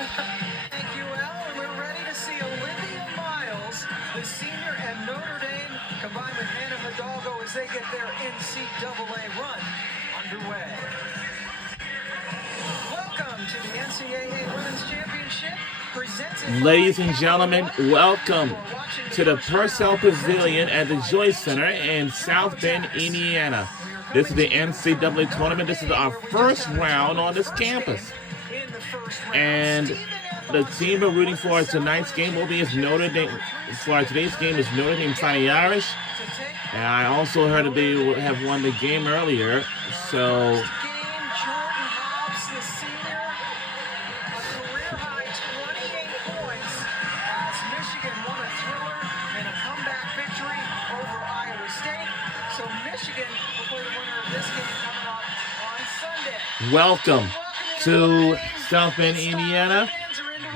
Thank you, Al. And we're ready to see Olivia Miles, the senior at Notre Dame, combined with Hannah Hidalgo as they get their NCAA run underway. Welcome to the NCAA Women's Championship. Ladies and gentlemen, welcome to the Purcell Pavilion at the Joyce Center in South Bend, Indiana. This is the NCAA tournament. This is our first round on this campus. And the team we're rooting for tonight's game will be Notre Dame. For today's game is Notre Dame Fighting Irish. And I also heard that they have won the game earlier. So welcome to South Bend, Indiana.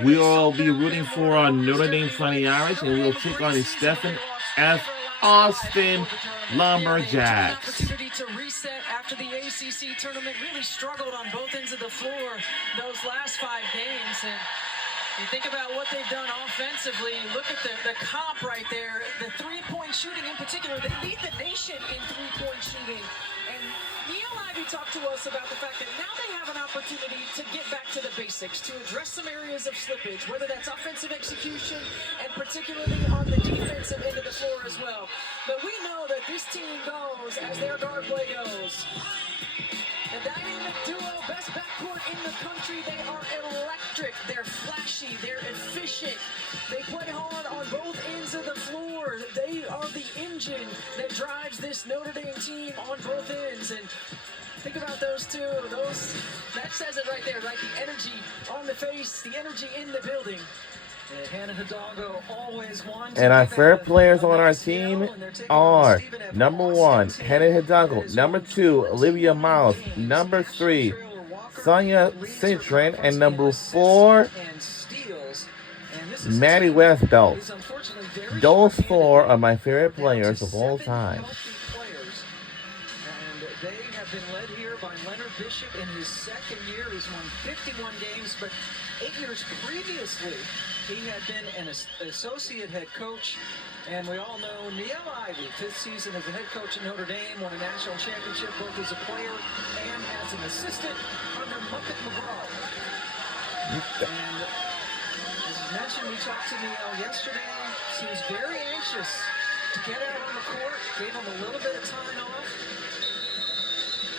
We will be rooting for our Notre Dame Fighting Irish, and we'll take on the Stephen F. Austin Lumberjacks. Opportunity to reset after the ACC tournament. Really struggled on both ends of the floor those last 5 games. And you think about what they've done offensively. Look at the comp right there. The three-point shooting in particular. They lead the nation in three-point shooting. And Neil Ivey talked to us about the fact that now they have an opportunity to get back to the basics, to address some areas of slippage, whether that's offensive execution and particularly on the defensive end of the floor as well. But we know that this team goes as their guard play goes. The dynamic duo, best backcourt in the country. They are electric. They're flashy. They're efficient. They play hard on both ends of the floor. They are the engine that drives this Notre Dame team on both ends. And think about those two. That says it right there, right? The energy on the face, the energy in the building. And our favorite players on our team are number 1, Hannah Hidalgo, number 2, Olivia Miles, number 3, Sonia Citron, and number 4, Maddie Westbelt. Those 4 are my favorite players of all time. And they have been led here by Leonard Bishop in his second year. He's won 51 games, but 8 years previously, he had been an associate head coach, and we all know Neil Ivey, 5th season as a head coach at Notre Dame, won a national championship both as a player and as an assistant under Muppet McGraw. And as mentioned, we talked to Neil yesterday. Seems very anxious to get out on the court, gave him a little bit of time off,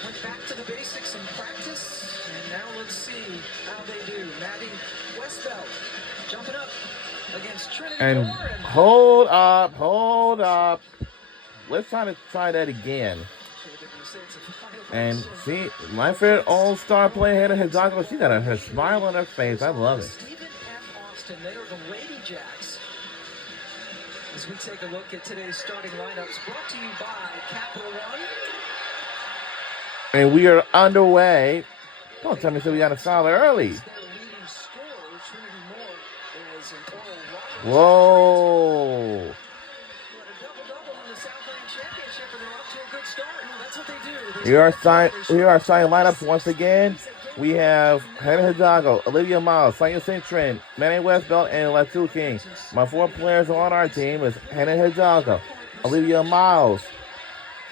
went back to the basics in practice, and now let's see how they do. Maddie Westbelt jumping up against Trinity. And hold up. Let's try that again. And see, my favorite all-star player, Hannah Hidalgo, she got her smile on her face. I love it. Stephen F. Austin, they are the Lady Jacks. As we take a look at today's starting lineups, brought to you by Capital One. And we are underway. Don't tell me we got to foul early. Whoa. We are starting lineups once again. We have Hannah Hidalgo, Olivia Miles, Sonia Citron, Manny Westbelt, and Latu King. My 4 players on our team is Hannah Hidalgo, Olivia Miles,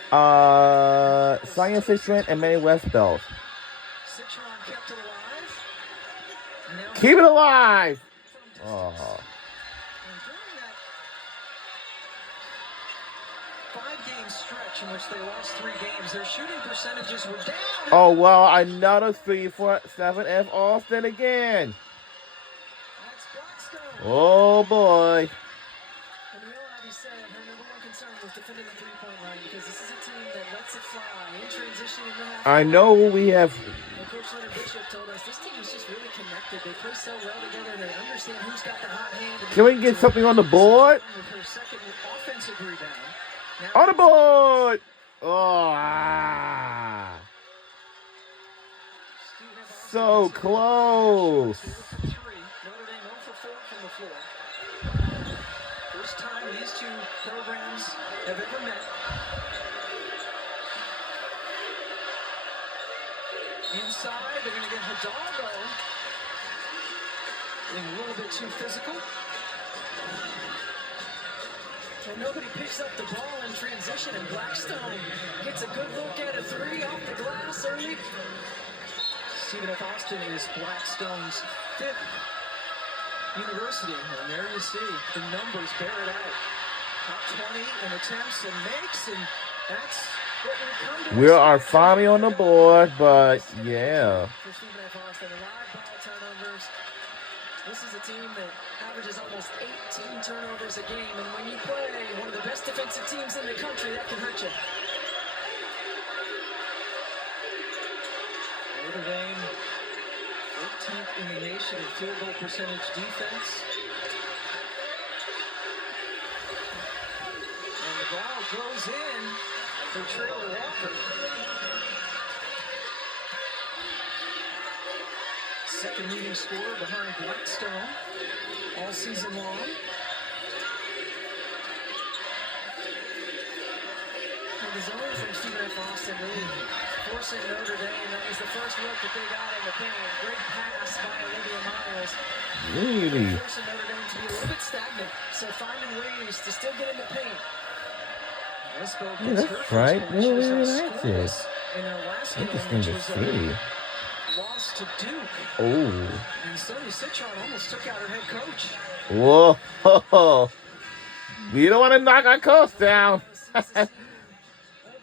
Sonia Citron, and Manny Westbelt. Keep it alive! Oh. In which they lost 3 games, their shooting percentages were down. Oh, well, another 3 for Stephen F. Austin again. That's Blackstone. Oh, boy. And Neil Ivey said her number 1 concern was defending the three-point line because this is a team that lets it fly in transition in the half. I know we have. And Coach Leonard Bishop told us this team is just really connected. They play so well together. They understand who's got the hot hand. Can we get something on the board? With her second offensive rebound. On the board! Oh, so close. Notre Dame 0 for 4 from the floor. First time these 2 programs have ever met. Inside, they're going to get Hidalgo. Getting a little bit too physical. And nobody picks up the ball in transition, and Blackstone gets a good look at a three off the glass early. Stephen F. Austin is Blackstone's 5th university, and there you see the numbers bear it out. Top 20 in attempts and makes, and that's what we come to. We are finally on the board, but yeah. For Stephen F. Austin, a lot of ball turnovers. This is a team that averages almost 18 turnovers a game, and when you play one of the best defensive teams in the country, that can hurt you. Notre Dame, 13th in the nation in field goal percentage defense. And the ball goes in for Trailer Walker. Second leading scorer behind Blackstone all season long. And the zone from Stephen F. Austin really forcing Notre Dame. That was the first look that they got in the paint. Great pass by Olivia Miles. Really? Forcing Notre Dame to be a little bit stagnant. So finding ways to still get in the paint. Yeah, that's right. Really likes it. In their last game, Interesting which to was see. lost to Duke. Oh. And Sonny Citron almost took out her head coach. Whoa. We don't want to knock our coach down.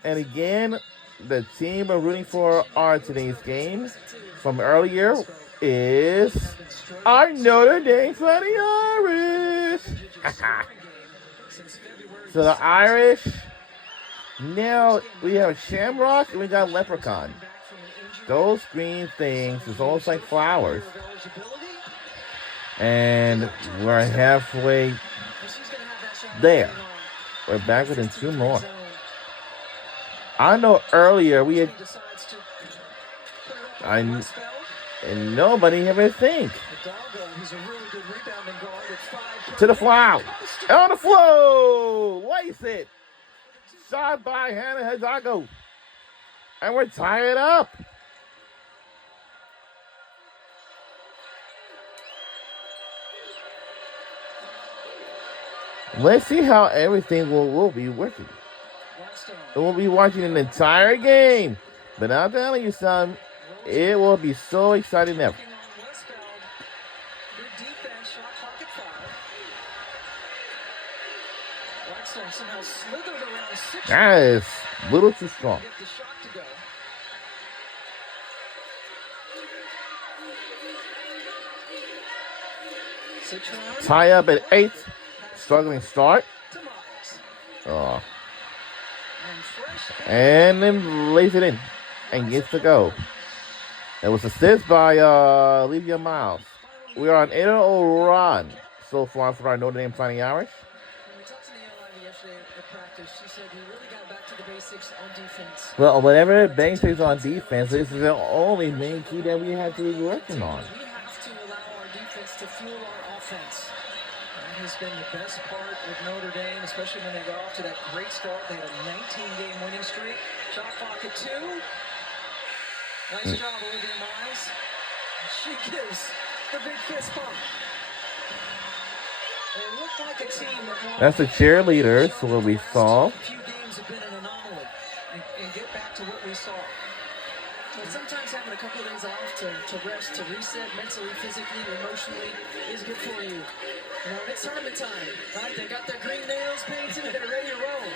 And again, the team we're rooting for our today's game from earlier is our Notre Dame Fighting Irish. So the Irish, now we have Shamrock and we got Leprechaun. Those green things is almost like flowers. And we're halfway there. We're back within 2 more. I know earlier we had, and nobody ever think. To the foul. On the floor. Lace it. Shot by Hannah Hidalgo. And we're tied up. Let's see how everything will be working. We'll be watching an entire game. But I'm telling you, son, it will be so exciting now. That is a little too strong. Tie up at 8. Struggling start. Oh. And then lays it in and gets to go. It was assist by Olivia Miles. We are on 8-0 run so far for our Notre Dame Fighting Irish. We talked to Neil Ivey yesterday at practice. She said we really got back to the basics on defense. Well, whatever basics on defense, this is the only main key that we have to be working on. We have to allow our defense to fuel our offense. That has been the best part with Notre Dame, especially when they got off to that great start. They had a 19-game winning streak. Shot clock at 2. Nice job, Olivia Miles. She gives the big fist bump. They look like a team that won. That's the cheerleaders, what we saw. A few games have been an anomaly, and get back to what we saw. So sometimes having a couple of days off to rest, to reset mentally, physically, emotionally is good for you. You know, it's tournament time, right? They got their green nails painted and they're ready to roll.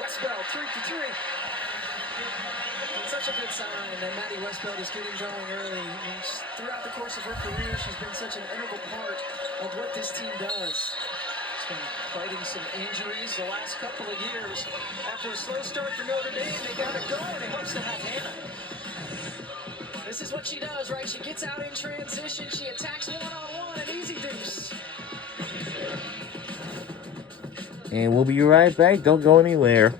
Westbeld, 3 for 3. It's such a good sign that Maddie Westbeld is getting going early. I mean, throughout the course of her career, she's been such an integral part of what this team does. She's been fighting some injuries the last couple of years. After a slow start for Notre Dame, they got it going. It helps to have Hannah. This is what she does, right? She gets out in transition. She attacks one-on-one, an easy deuce. And we'll be right back. Don't go anywhere.